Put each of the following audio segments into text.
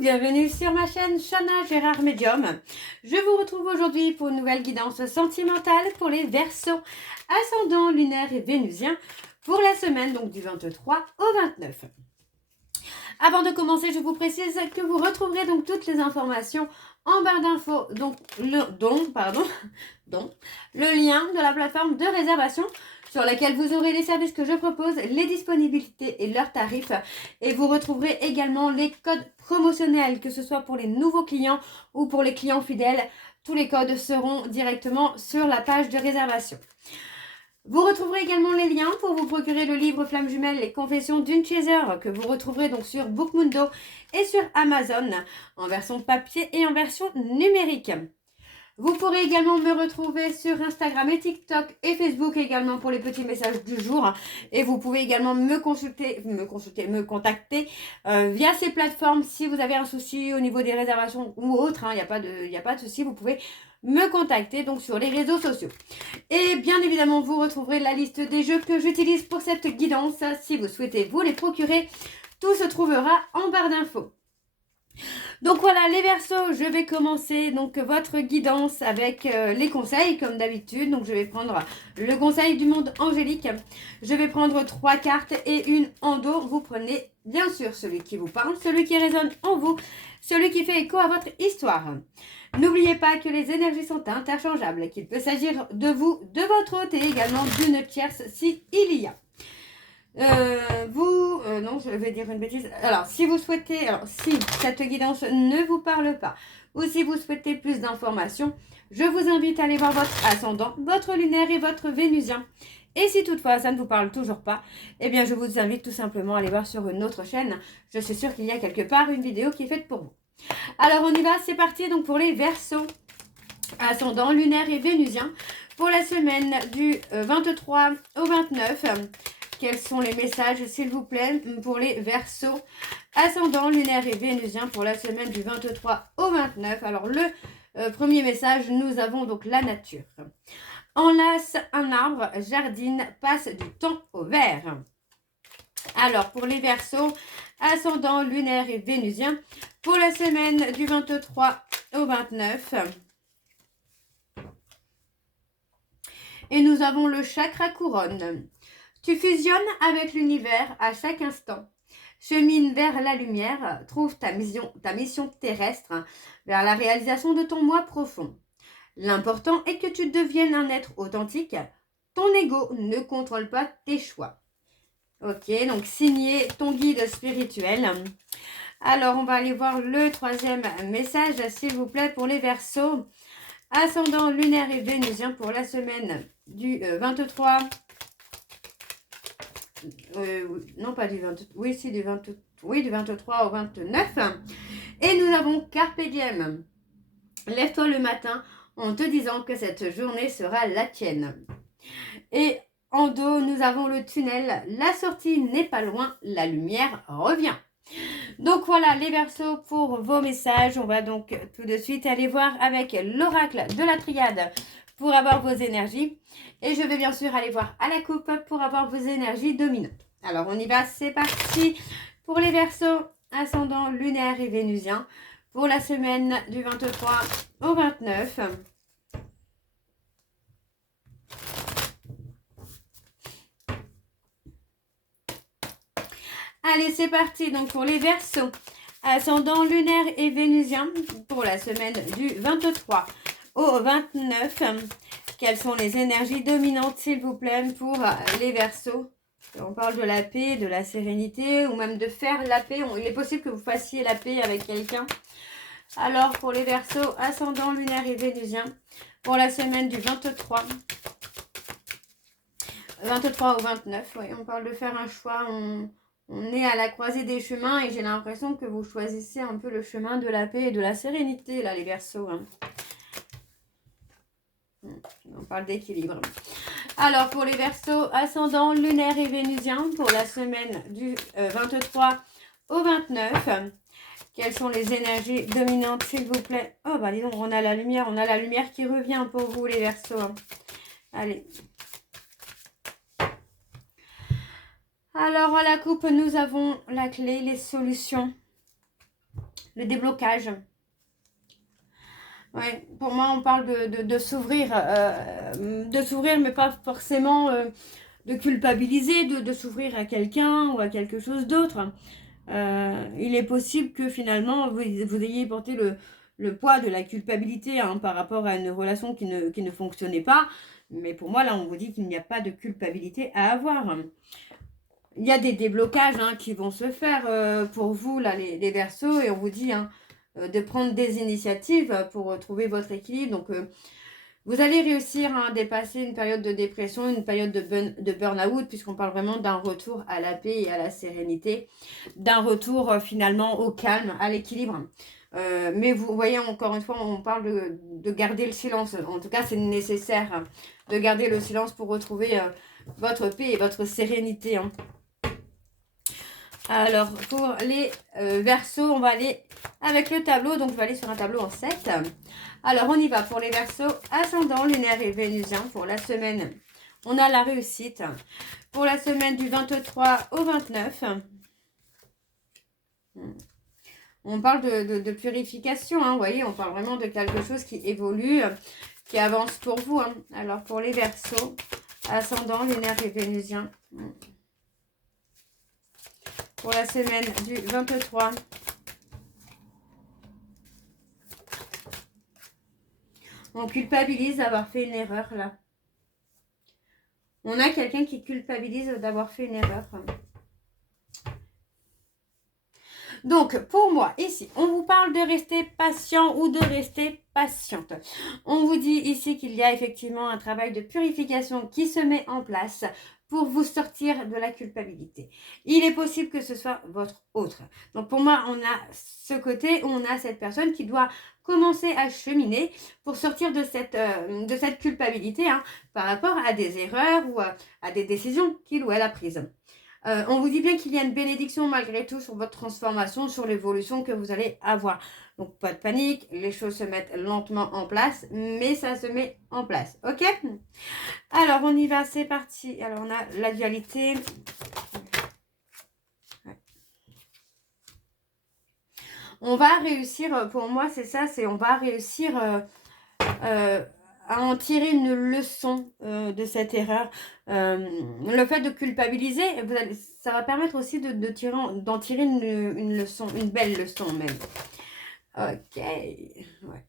bienvenue sur ma chaîne Chana Gérard Médium. Je vous retrouve aujourd'hui pour une nouvelle guidance sentimentale pour les Verseaux, ascendant lunaire et vénusien pour la semaine donc du 23 au 29. Avant de commencer, je vous précise que vous retrouverez donc toutes les informations en barre d'infos, donc le lien de la plateforme de réservation sur laquelle vous aurez les services que je propose, les disponibilités et leurs tarifs. Et vous retrouverez également les codes promotionnels, que ce soit pour les nouveaux clients ou pour les clients fidèles. Tous les codes seront directement sur la page de réservation. Vous retrouverez également les liens pour vous procurer le livre Flamme Jumelle, les confessions d'une chaser, que vous retrouverez donc sur Bookmundo et sur Amazon, en version papier et en version numérique. Vous pourrez également me retrouver sur Instagram et TikTok et Facebook également pour les petits messages du jour. Et vous pouvez également me contacter via ces plateformes si vous avez un souci au niveau des réservations ou autre. Il n'y a pas de souci, vous pouvez me contacter donc sur les réseaux sociaux. Et bien évidemment, vous retrouverez la liste des jeux que j'utilise pour cette guidance. Si vous souhaitez vous les procurer, tout se trouvera en barre d'infos. Donc voilà les Verseaux, je vais commencer donc votre guidance avec les conseils comme d'habitude. Donc je vais prendre le conseil du monde angélique. Je vais prendre 3 cartes et une en dos. Vous prenez bien sûr celui qui vous parle, celui qui résonne en vous, celui qui fait écho à votre histoire. N'oubliez pas que les énergies sont interchangeables, qu'il peut s'agir de vous, de votre hôte et également d'une tierce si il y a. Non, je vais dire une bêtise. Alors, si cette guidance ne vous parle pas ou si vous souhaitez plus d'informations, je vous invite à aller voir votre ascendant, votre lunaire et votre vénusien. Et si toutefois ça ne vous parle toujours pas, eh bien je vous invite tout simplement à aller voir sur une autre chaîne. Je suis sûre qu'il y a quelque part une vidéo qui est faite pour vous. Alors on y va, c'est parti donc pour les Verseaux, ascendant lunaire et vénusien pour la semaine du 23 au 29. Quels sont les messages, s'il vous plaît, pour les Verseaux, ascendant, lunaire et vénusien pour la semaine du 23 au 29. Alors, le premier message, nous avons donc la nature. Enlace un arbre, jardine, passe du temps au vert. Alors, pour les Verseaux, ascendant, lunaire et vénusien, pour la semaine du 23 au 29. Et nous avons le chakra couronne. Tu fusionnes avec l'univers à chaque instant. Chemine vers la lumière, trouve ta mission terrestre vers la réalisation de ton moi profond. L'important est que tu deviennes un être authentique. Ton ego ne contrôle pas tes choix. Ok, donc signé ton guide spirituel. Alors, on va aller voir le troisième message, s'il vous plaît, pour les Verseaux. Ascendant lunaire et vénusien pour la semaine du 23. Non, pas du 23. Oui, si, du 23 au 29. Et nous avons Carpe Diem. Lève-toi le matin en te disant que cette journée sera la tienne. Et en dos, nous avons le tunnel. La sortie n'est pas loin, la lumière revient. Donc voilà les Verseaux pour vos messages. On va donc tout de suite aller voir avec l'oracle de la triade pour avoir vos énergies. Et je vais bien sûr aller voir à la coupe pour avoir vos énergies dominantes. Alors on y va, c'est parti pour les Verseaux, ascendant lunaire et vénusien pour la semaine du 23 au 29. Allez, c'est parti donc pour les Verseaux, ascendant lunaire et vénusien pour la semaine du 23 au 29. Quelles sont les énergies dominantes, s'il vous plaît, pour les Verseaux? On parle de la paix, de la sérénité ou même de faire la paix. Il est possible que vous fassiez la paix avec quelqu'un. Alors, pour les Verseaux, ascendant lunaire et vénusien pour la semaine du 23 au 29. Oui, on parle de faire un choix. On est à la croisée des chemins et j'ai l'impression que vous choisissez un peu le chemin de la paix et de la sérénité, là, les Verseaux. On parle d'équilibre. Alors, pour les Verseaux, ascendant, lunaire et vénusien, pour la semaine du 23 au 29. Quelles sont les énergies dominantes, s'il vous plaît? Oh, bah dis donc, on a la lumière qui revient pour vous, les Verseaux. Allez. Alors, à la coupe, nous avons la clé, les solutions. le déblocage. Ouais, pour moi, on parle de s'ouvrir, mais pas forcément de culpabiliser, de s'ouvrir à quelqu'un ou à quelque chose d'autre. Il est possible que finalement, vous ayez porté le poids de la culpabilité hein, par rapport à une relation qui ne fonctionnait pas. Mais pour moi, là, on vous dit qu'il n'y a pas de culpabilité à avoir. Il y a des déblocages hein, qui vont se faire pour vous, là, les Verseaux, et on vous dit... Hein, de prendre des initiatives pour retrouver votre équilibre. Donc, vous allez réussir à dépasser une période de dépression, une période de burn-out, puisqu'on parle vraiment d'un retour à la paix et à la sérénité, d'un retour finalement au calme, à l'équilibre. Mais vous voyez, encore une fois, on parle de garder le silence. En tout cas, c'est nécessaire de garder le silence pour retrouver votre paix et votre sérénité. Hein. Alors, pour les Verseaux, on va aller avec le tableau. Donc, je vais aller sur un tableau en 7. Alors, on y va pour les Verseaux ascendant, lunaire et vénusien. Pour la semaine, on a la réussite. Pour la semaine du 23 au 29, on parle de purification. Hein, vous voyez, on parle vraiment de quelque chose qui évolue, qui avance pour vous. Hein. Alors, pour les Verseaux ascendant, lunaire et vénusien... Pour la semaine du 23. On culpabilise d'avoir fait une erreur là. On a quelqu'un qui culpabilise d'avoir fait une erreur. Donc, pour moi, ici, on vous parle de rester patient ou de rester patiente. On vous dit ici qu'il y a effectivement un travail de purification qui se met en place pour vous sortir de la culpabilité. Il est possible que ce soit votre autre. Donc, pour moi, on a ce côté où on a cette personne qui doit commencer à cheminer pour sortir de cette culpabilité hein, par rapport à des erreurs ou à des décisions qu'il ou elle a prises. On vous dit bien qu'il y a une bénédiction malgré tout sur votre transformation, sur l'évolution que vous allez avoir. Donc, pas de panique, les choses se mettent lentement en place, mais ça se met en place, ok? Alors, on y va, c'est parti. Alors, on a la dualité. Ouais. On va réussir, pour moi, c'est ça, c'est on va réussir... à en tirer une leçon de cette erreur. Le fait de culpabiliser, ça va permettre aussi d'en tirer une leçon, une belle leçon même. Ok. Ouais.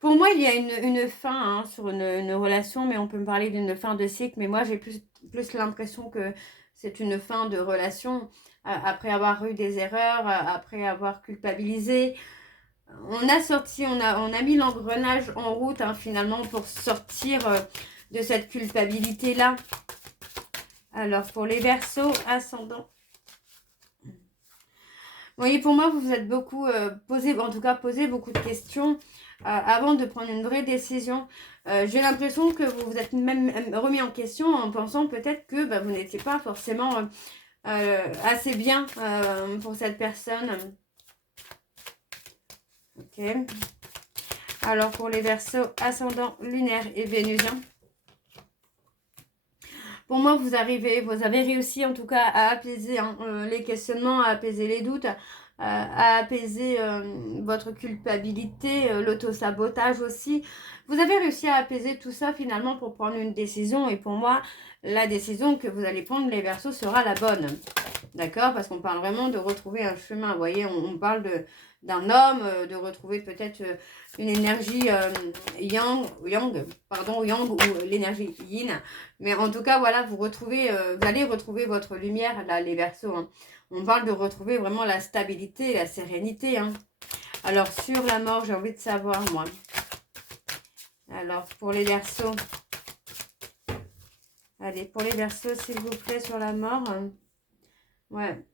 Pour moi, il y a une fin hein, sur une relation, mais on peut me parler d'une fin de cycle, mais moi j'ai plus l'impression que c'est une fin de relation après avoir eu des erreurs, après avoir culpabilisé. On a sorti, on a mis l'engrenage en route hein, finalement pour sortir de cette culpabilité-là. Alors pour les Verseaux ascendants. Vous voyez, pour moi, vous vous êtes beaucoup posé beaucoup de questions avant de prendre une vraie décision. J'ai l'impression que vous vous êtes même remis en question en pensant peut-être que vous n'étiez pas forcément assez bien pour cette personne. Ok. Alors, pour les Verseaux ascendant, lunaire et vénusien. Pour moi, vous avez réussi en tout cas à apaiser hein, les questionnements, à apaiser les doutes, à apaiser votre culpabilité, l'autosabotage aussi. Vous avez réussi à apaiser tout ça finalement pour prendre une décision. Et pour moi, la décision que vous allez prendre, les Verseaux, sera la bonne. D'accord? Parce qu'on parle vraiment de retrouver un chemin. Vous voyez, on parle d'un homme, de retrouver peut-être une énergie yang ou l'énergie yin. Mais en tout cas, voilà, vous allez retrouver votre lumière, là, les Verseaux. Hein. On parle de retrouver vraiment la stabilité, la sérénité. Hein. Alors, sur la mort, j'ai envie de savoir, moi. Alors, pour les Verseaux. Allez, pour les Verseaux, s'il vous plaît, sur la mort. Ouais.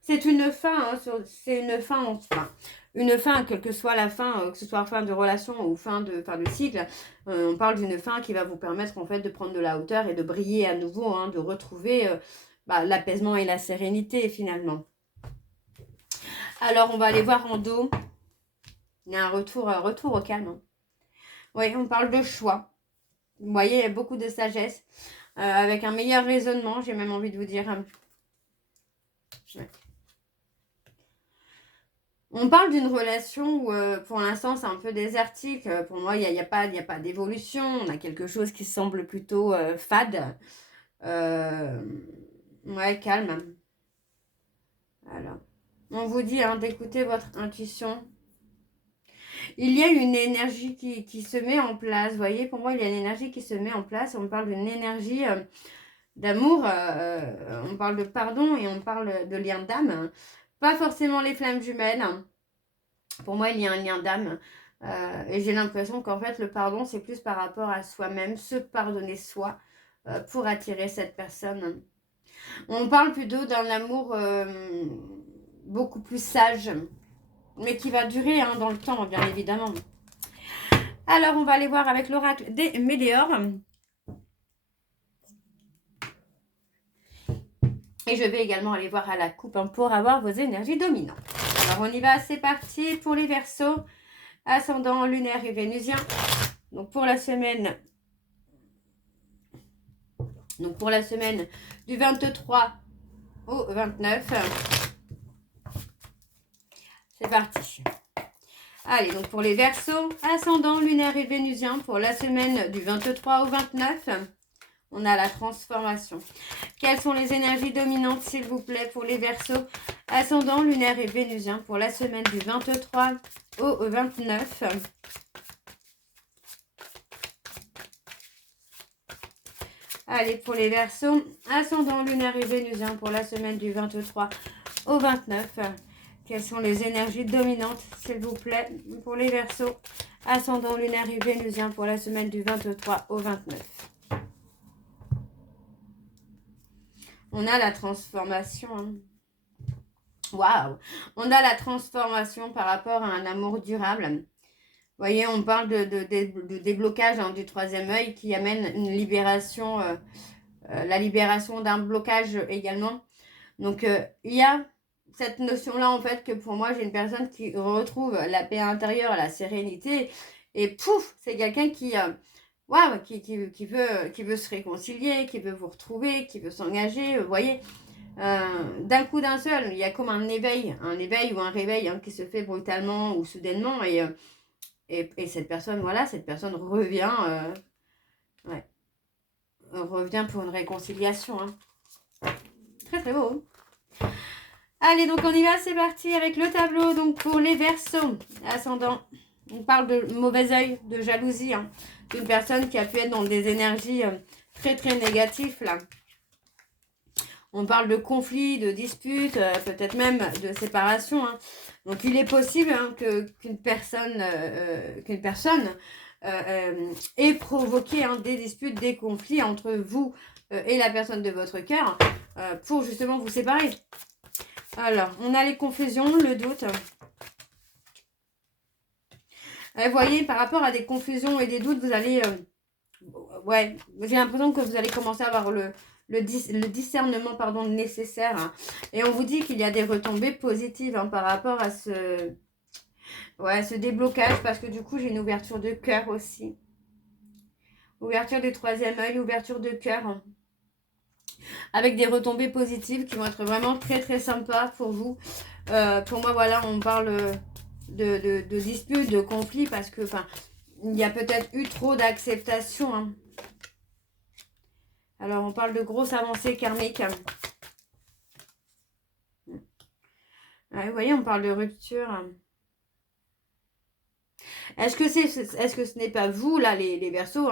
C'est une fin, hein, c'est une fin, enfin, une fin, quelle que soit la fin, que ce soit fin de relation ou fin de cycle, on parle d'une fin qui va vous permettre en fait de prendre de la hauteur et de briller à nouveau, hein, de retrouver l'apaisement et la sérénité finalement. Alors on va aller voir en dos. Il y a un retour au calme. Hein. Oui, on parle de choix. Vous voyez, il y a beaucoup de sagesse. avec un meilleur raisonnement, j'ai même envie de vous dire. Ouais. On parle d'une relation où pour l'instant c'est un peu désertique. Pour moi, il n'y a pas d'évolution. On a quelque chose qui semble plutôt fade. Ouais, calme. Voilà. On vous dit d'écouter votre intuition. Il y a une énergie qui se met en place. Vous voyez, pour moi, il y a une énergie qui se met en place. On parle d'une énergie d'amour. On parle de pardon et on parle de lien d'âme. Pas forcément les flammes jumelles. Pour moi, il y a un lien d'âme. Et j'ai l'impression qu'en fait, le pardon, c'est plus par rapport à soi-même, se pardonner soi pour attirer cette personne. On parle plutôt d'un amour beaucoup plus sage, mais qui va durer dans le temps, bien évidemment. Alors, on va aller voir avec l'oracle des météores. Et je vais également aller voir à la coupe pour avoir vos énergies dominantes. Alors, on y va, c'est parti pour les Verseaux, ascendant lunaire et vénusien. Donc, pour la semaine du 23 au 29. C'est parti. Allez, donc pour les Verseaux, ascendant lunaire et vénusien, pour la semaine du 23 au 29, on a la transformation. Quelles sont les énergies dominantes, s'il vous plaît, pour les Verseaux, ascendant lunaire et vénusien, pour la semaine du 23 au 29. Allez, pour les Verseaux, ascendant lunaire et vénusien, pour la semaine du 23 au 29. Quelles sont les énergies dominantes, s'il vous plaît, pour les Verseaux, ascendant lunaire et vénusien, pour la semaine du 23 au 29. On a la transformation. Waouh! On a la transformation par rapport à un amour durable. Vous voyez, on parle de déblocage du troisième œil qui amène une libération, la libération d'un blocage également. Donc, il y a cette notion-là, en fait, que pour moi, j'ai une personne qui retrouve la paix intérieure, la sérénité. Et pouf, c'est quelqu'un qui veut se réconcilier, qui veut vous retrouver, qui veut s'engager. Vous voyez, d'un coup d'un seul, il y a comme un éveil ou un réveil qui se fait brutalement ou soudainement. Et cette personne, cette personne revient, revient pour une réconciliation. Très, très beau. Allez, donc on y va, c'est parti avec le tableau. Donc pour les Verseaux, ascendant, on parle de mauvais œil, de jalousie, d'une personne qui a pu être dans des énergies très, très négatives, là. On parle de conflits, de disputes, peut-être même de séparation. Donc, il est possible qu'une personne ait provoqué des disputes, des conflits entre vous et la personne de votre cœur pour justement vous séparer. Alors, on a les confusions, le doute. Vous voyez, par rapport à des confusions et des doutes, vous allez... j'ai l'impression que vous allez commencer à avoir le discernement nécessaire. Et on vous dit qu'il y a des retombées positives par rapport à ce déblocage, parce que du coup, j'ai une ouverture de cœur aussi. Ouverture du troisième œil, ouverture de cœur. Avec des retombées positives qui vont être vraiment très, très sympas pour vous. Pour moi, on parle de disputes, de conflits, parce que, il y a peut-être eu trop d'acceptation. Alors, on parle de grosses avancées karmiques. Vous voyez, on parle de rupture. Est-ce que ce n'est pas vous, là, les Verseaux,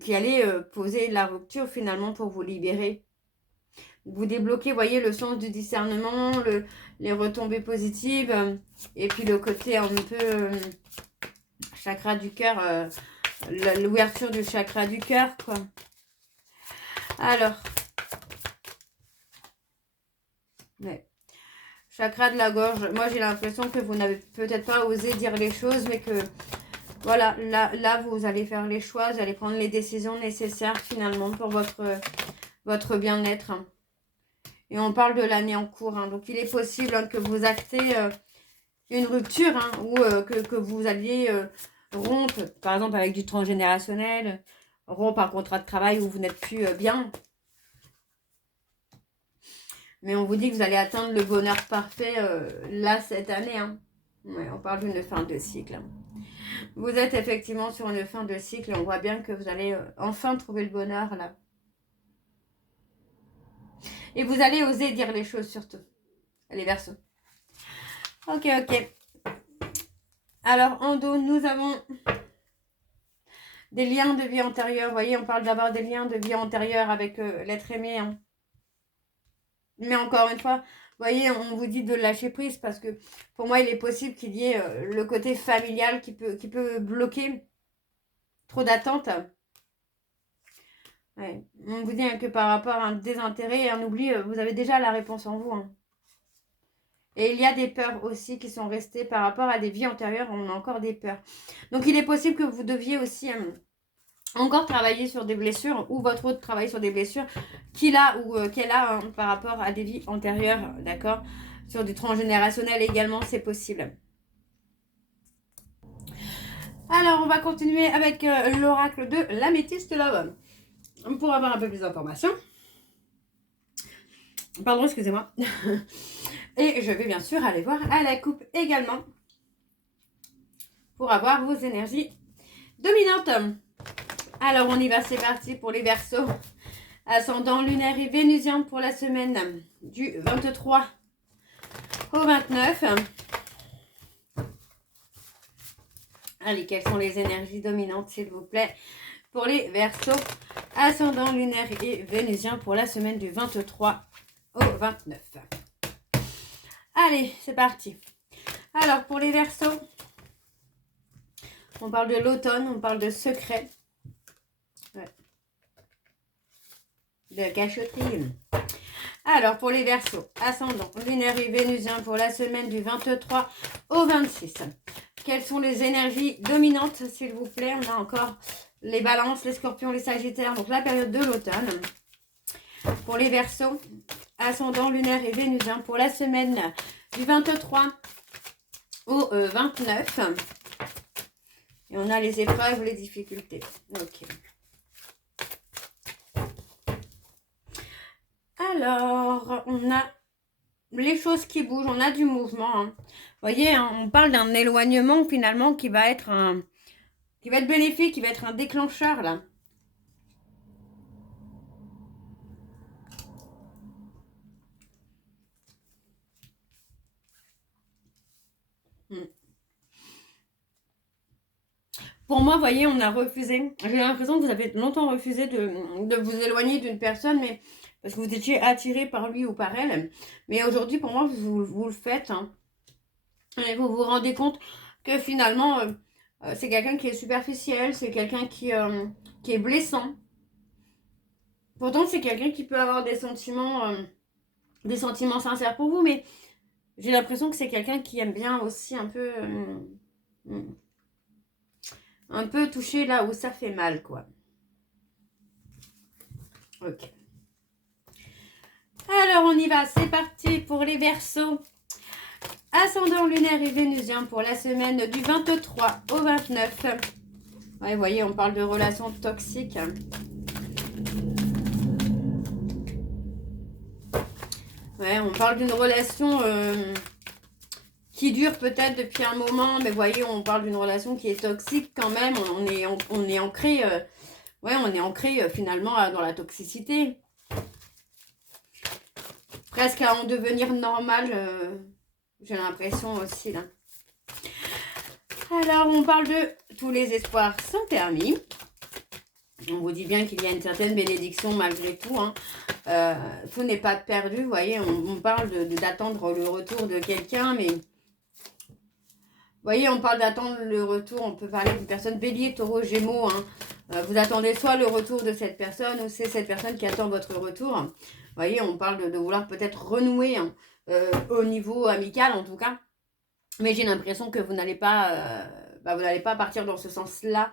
qui allez poser la rupture finalement pour vous libérer? Vous débloquez, vous voyez, le sens du discernement, les retombées positives, et puis le côté un peu chakra du cœur, l'ouverture du chakra du cœur, quoi. Alors, chakra de la gorge. Moi, j'ai l'impression que vous n'avez peut-être pas osé dire les choses, mais que, voilà, là, vous allez faire les choix, vous allez prendre les décisions nécessaires, finalement, pour votre bien-être. Et on parle de l'année en cours. Donc, il est possible que vous actez une rupture, ou que vous alliez rompre, par exemple, avec du transgénérationnel, rompre un contrat de travail où vous n'êtes plus bien. Mais on vous dit que vous allez atteindre le bonheur parfait là, cette année. Hein. Ouais, on parle d'une fin de cycle. Vous êtes effectivement sur une fin de cycle et on voit bien que vous allez enfin trouver le bonheur là. Et vous allez oser dire les choses surtout. Les Verseaux. Ok, ok. Alors, en dos, nous avons des liens de vie antérieure. Vous voyez, on parle d'avoir des liens de vie antérieure avec l'être aimé. Hein. Mais encore une fois, vous voyez, on vous dit de lâcher prise parce que pour moi, il est possible qu'il y ait le côté familial qui peut bloquer trop d'attentes. Ouais. On vous dit hein, que par rapport à un désintérêt et un oubli, vous avez déjà la réponse en vous. Hein. Et il y a des peurs aussi qui sont restées par rapport à des vies antérieures. On a encore des peurs. Donc, il est possible que vous deviez aussi encore travailler sur des blessures ou votre autre travailler sur des blessures qu'il a ou qu'elle a par rapport à des vies antérieures. D'accord? Sur du transgénérationnel également, c'est possible. Alors, on va continuer avec l'oracle de l'améthyste love. Pour avoir un peu plus d'informations. Pardon, excusez-moi. Et je vais bien sûr aller voir à la coupe également pour avoir vos énergies dominantes. Alors, on y va, c'est parti pour les Verseaux. Ascendant lunaire et vénusien pour la semaine du 23 au 29. Allez, quelles sont les énergies dominantes, s'il vous plaît, pour les Verseaux, ascendant lunaire et vénusien pour la semaine du 23 au 29. Allez, c'est parti. Alors, pour les Verseaux, on parle de l'automne, on parle de secret, de cachotterie. Alors, pour les Verseaux, ascendant lunaire et vénusien pour la semaine du 23 au 26. Quelles sont les énergies dominantes, s'il vous plaît? On a encore les balances, les scorpions, les sagittaires, donc la période de l'automne. Pour les Verseaux, ascendant lunaire et vénusien pour la semaine du 23 au 29. Et on a les épreuves, les difficultés. Ok. Alors, on a les choses qui bougent, on a du mouvement. Hein. Vous voyez, hein, on parle d'un éloignement finalement qui va être bénéfique, qui va être un déclencheur là. Pour moi, vous voyez, on a refusé. J'ai l'impression que vous avez longtemps refusé de vous éloigner d'une personne, mais parce que vous étiez attiré par lui ou par elle. Mais aujourd'hui, pour moi, vous le faites. Hein. Et vous vous rendez compte que finalement, c'est quelqu'un qui est superficiel, c'est quelqu'un qui est blessant. Pourtant, c'est quelqu'un qui peut avoir des sentiments sincères pour vous, mais j'ai l'impression que c'est quelqu'un qui aime bien aussi un peu toucher là où ça fait mal, quoi. Ok. Alors, on y va. C'est parti pour les Verseaux. Ascendant lunaire et vénusien pour la semaine du 23 au 29. Ouais, vous voyez, on parle de relations toxiques. Ouais, on parle d'une relation qui dure peut-être depuis un moment, mais vous voyez, on parle d'une relation qui est toxique quand même. On est ancré, on est ancré finalement dans la toxicité. Presque à en devenir normal, j'ai l'impression aussi là. Alors, on parle de tous les espoirs sont permis. On vous dit bien qu'il y a une certaine bénédiction malgré tout. Hein. Tout n'est pas perdu, vous voyez, on parle d'attendre le retour de quelqu'un, mais... Vous voyez, on parle d'attendre le retour, on peut parler d'une personne bélier, taureau, gémeaux. Hein. Vous attendez soit le retour de cette personne, ou c'est cette personne qui attend votre retour. Vous voyez, on parle de vouloir peut-être renouer hein, au niveau amical en tout cas. Mais j'ai l'impression que vous n'allez pas partir dans ce sens-là,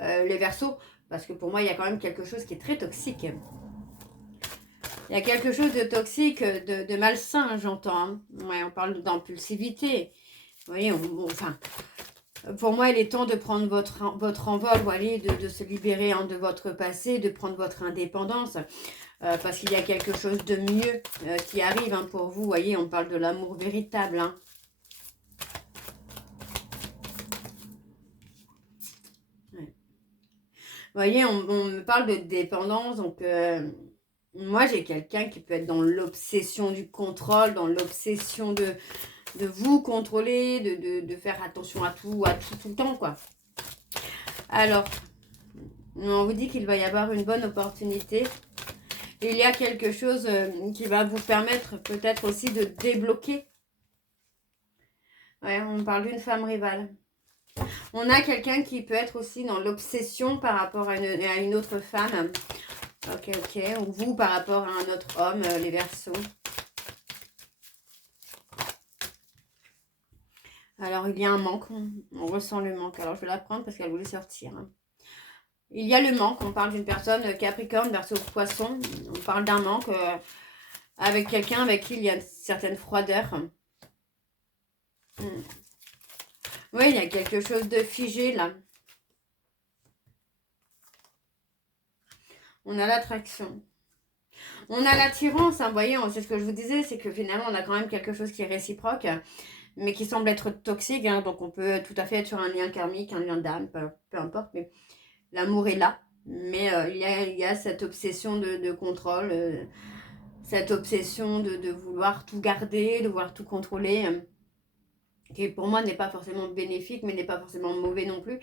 les Verseaux. Parce que pour moi, il y a quand même quelque chose qui est très toxique. Il y a quelque chose de toxique, de malsain, j'entends. Hein. Ouais, on parle d'impulsivité. Vous voyez, enfin, Pour moi, il est temps de prendre votre envol, voyez, de se libérer de votre passé, de prendre votre indépendance. Parce qu'il y a quelque chose de mieux qui arrive pour vous. Vous voyez, on parle de l'amour véritable. Ouais. Vous voyez, on me parle de dépendance. Donc, moi, j'ai quelqu'un qui peut être dans l'obsession du contrôle, dans l'obsession de vous contrôler, de faire attention à tout le temps, quoi. Alors, on vous dit qu'il va y avoir une bonne opportunité. Il y a quelque chose qui va vous permettre peut-être aussi de débloquer. Ouais, on parle d'une femme rivale. On a quelqu'un qui peut être aussi dans l'obsession par rapport à une autre femme. Ok. Ou vous par rapport à un autre homme, les Verseaux. Alors, il y a un manque. On ressent le manque. Alors, je vais la prendre parce qu'elle voulait sortir. Il y a le manque. On parle d'une personne Capricorne, Verseau, Poisson. On parle d'un manque avec quelqu'un avec qui il y a une certaine froideur. Oui, il y a quelque chose de figé là. On a l'attraction. On a l'attirance, vous voyez, c'est ce que je vous disais, c'est que finalement, on a quand même quelque chose qui est réciproque, mais qui semble être toxique. Donc, on peut tout à fait être sur un lien karmique, un lien d'âme, peu importe, mais l'amour est là. Mais il y a cette obsession de contrôle, cette obsession de vouloir tout garder, de vouloir tout contrôler, qui pour moi n'est pas forcément bénéfique, mais n'est pas forcément mauvais non plus.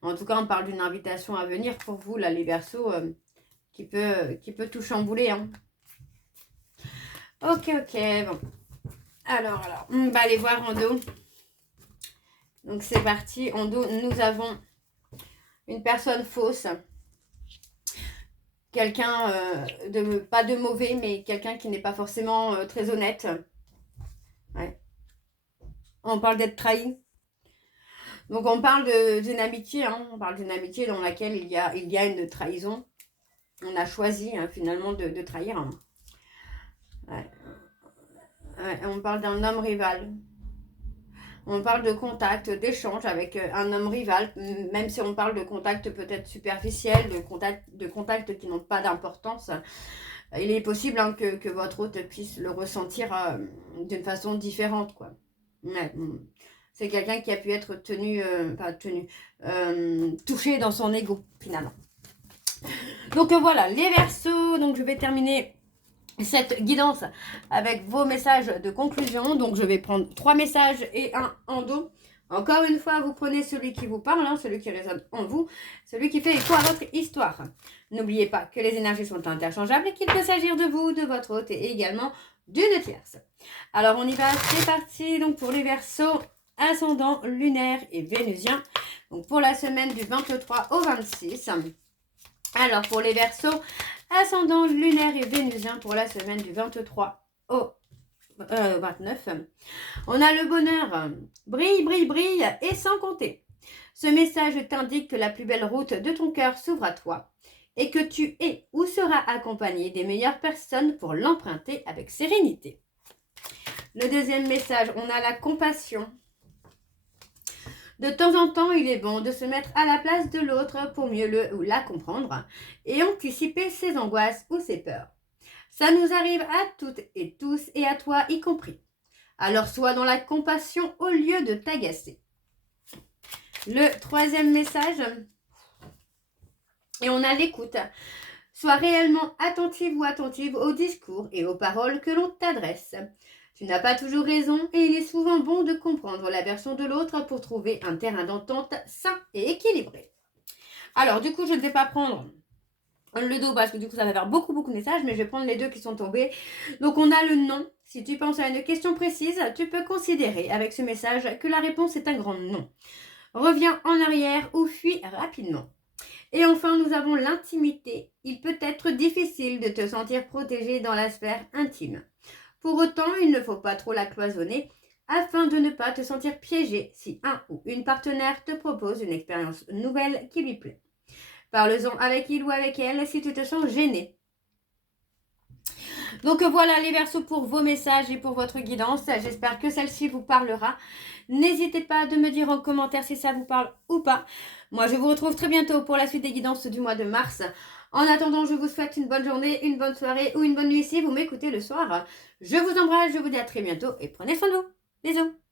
En tout cas, on parle d'une invitation à venir pour vous, là, les Verseaux, qui peut tout chambouler. Ok, bon. Alors, on va aller voir en dos. Donc, c'est parti. En dos, nous avons une personne fausse. Quelqu'un, pas de mauvais, mais quelqu'un qui n'est pas forcément très honnête. Ouais. On parle d'être trahi. Donc, on parle d'une amitié. On parle d'une amitié dans laquelle il y a une trahison. On a choisi, finalement, de trahir. Ouais. On parle d'un homme rival. On parle de contact, d'échange avec un homme rival, même si on parle de contact peut-être superficiel, de contact qui n'ont pas d'importance. Il est possible que votre hôte puisse le ressentir d'une façon différente, quoi. Ouais, c'est quelqu'un qui a pu être touché dans son ego, finalement. Donc voilà, les Verseaux. Donc je vais terminer cette guidance avec vos messages de conclusion. Donc, je vais prendre 3 messages et un en dos. Encore une fois, vous prenez celui qui vous parle, celui qui résonne en vous, celui qui fait écho à votre histoire. N'oubliez pas que les énergies sont interchangeables et qu'il peut s'agir de vous, de votre hôte et également d'une tierce. Alors, on y va, c'est parti. Donc, pour les Verseaux, ascendant, lunaire et vénusien. Donc, pour la semaine du 23 au 26. Alors, pour les Verseaux, ascendant lunaire et vénusien pour la semaine du 23 au 29. On a le bonheur. Brille, brille, brille et sans compter. Ce message t'indique que la plus belle route de ton cœur s'ouvre à toi et que tu es ou seras accompagné des meilleures personnes pour l'emprunter avec sérénité. Le deuxième message, on a la compassion. De temps en temps, il est bon de se mettre à la place de l'autre pour mieux le ou la comprendre et anticiper ses angoisses ou ses peurs. Ça nous arrive à toutes et tous et à toi y compris. Alors sois dans la compassion au lieu de t'agacer. Le troisième message, et on a l'écoute. Sois réellement attentive ou attentive aux discours et aux paroles que l'on t'adresse. Tu n'as pas toujours raison et il est souvent bon de comprendre la version de l'autre pour trouver un terrain d'entente sain et équilibré. Alors, du coup, je ne vais pas prendre le dos parce que du coup, ça va faire beaucoup de messages, mais je vais prendre les deux qui sont tombés. Donc, on a le non. Si tu penses à une question précise, tu peux considérer avec ce message que la réponse est un grand non. Reviens en arrière ou fuis rapidement. Et enfin, nous avons l'intimité. Il peut être difficile de te sentir protégé dans la sphère intime. Pour autant, il ne faut pas trop la cloisonner afin de ne pas te sentir piégé si un ou une partenaire te propose une expérience nouvelle qui lui plaît. Parle-en avec il ou avec elle si tu te sens gêné. Donc voilà les Verseaux pour vos messages et pour votre guidance. J'espère que celle-ci vous parlera. N'hésitez pas de me dire en commentaire si ça vous parle ou pas. Moi, je vous retrouve très bientôt pour la suite des guidances du mois de mars. En attendant, je vous souhaite une bonne journée, une bonne soirée ou une bonne nuit si vous m'écoutez le soir. Je vous embrasse, je vous dis à très bientôt et prenez soin de vous. Bisous.